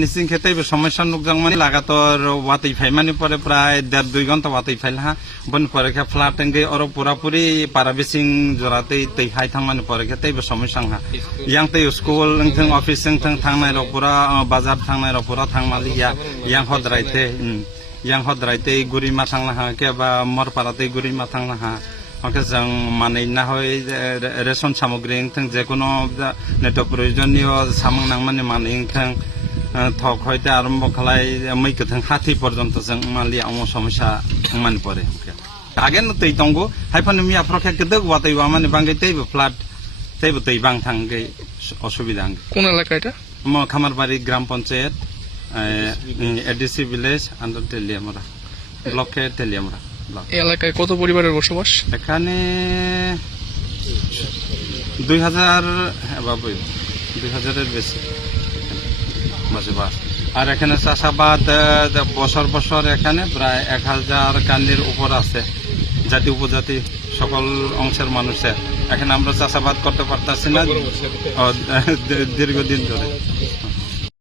নিচিং খেতে সমস্যা নুকজাং মানে লাগাতর ওয়াতি ফাইমানি পরে প্রায় 1.5-2 ঘন্টা ওয়াতি ফাইল হা বন পরে খে ফ্লাটেং গে অর পুরাপুরি পারাবিসিং জরাতে তৈ হাই থাংমানি পরে খেতে সমস্যা হা ইয়াং তৈ স্কুল থং অফিস থং থাংনাই রক পুরা বাজার থাংনাই রক পুরা থাংমালি ইয়াং হদ্রাইতে গুরিমা থাংনা হা কে বা মরপারাতে গুরিমা থাংনা হা ওকে जों মানে না হয় রেশন সামগ্রী থং যে কোনো নেট প্রয়োজনীয় সামগ্রী নাংমানি মানে থং থক হইতে আরম্ভ খালাই मैखो थं हाथि पर्यन्त जों मानलि आम समस्या माने परे आगे न तै तंगो हाइफान मिया प्रखे गदग वातै वा माने बांगै तैबो फ्लाट तैबो तै बां थांगै असुबिदा কোন এলাকা এটা खामारबारी ग्राम पंचायत एडिसि विलेज आन्डार तेलियामरा ब्लके तेलियामरा এই এলাকায় কত পরিবারের বসবাস এখানে 2000 বাবুই 2000 এর বেশি বসবাস আর এখানে চাষাবাদ বছর বছর এখানে প্রায় 1000 কান্দির উপর আছে জাতি উপজাতি সকল অংশের মানুষের এখানে আমরা চাষাবাদ করতে পারতাছি না দীর্ঘদিন ধরে